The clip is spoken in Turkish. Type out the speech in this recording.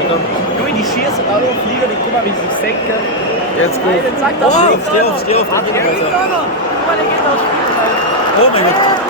Okay, komm. Junge, die schießen alle auf Flieger, die guck mal, wie sie sich senken. Jetzt gut. Nein, zack, das fliegt Steh einer. auf, steh auf. Ah, der fliegt einer. Guck mal, der geht aufs Spielfeld. Oh mein Gott.